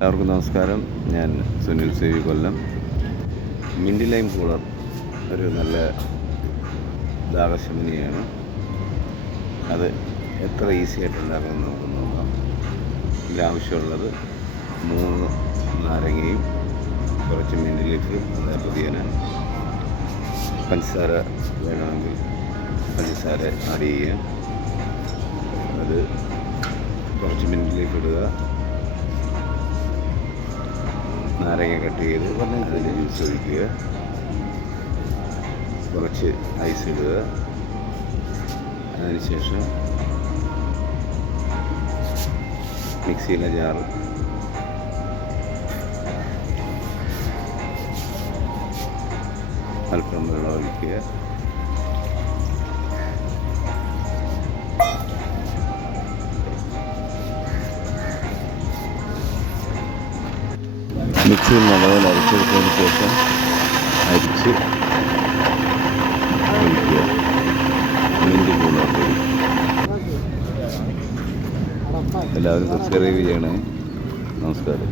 എല്ലാവർക്കും നമസ്കാരം. ഞാൻ സുനിൽ സേവി കൊല്ലം. മിൻറ്റ് ലൈം കൂളർ ഒരു നല്ല ദാഹശമനിയാണ്. അത് എത്ര ഈസി ആയിട്ട് ഉണ്ടാക്കുമെന്ന് നമുക്ക് നോക്കാം. ഇതിലാവശ്യമുള്ളത് 3 നാരങ്ങയും കുറച്ച് മിൻറ്റ് ലീഫ്, അതായത് പുതിയന, പഞ്ചസാര വേണമെങ്കിൽ പഞ്ചസാര ആഡ് ചെയ്യുക. അത് കുറച്ച് മിൻറ്റ് ലീഫ് ഇടുക, നാരങ്ങ കട്ട് ചെയ്ത് അതിൽ ജ്യൂസ് ഒഴിക്കുക, കുറച്ച് ഐസ് ഇടുക. അതിനുശേഷം മിക്സിയിലെ ജാറ് അല്പം വെള്ളം ഒഴിക്കുക. മിക്സിയിൽ നല്ലപോലെ അരച്ചെടുത്തതിന് ശേഷം അരിച്ച് ഒഴിക്കുക. മിൻറ്റ് കൂളർ പൊടി. എല്ലാവരും സബ്സ്ക്രൈബ് ചെയ്യണേ. നമസ്കാരം.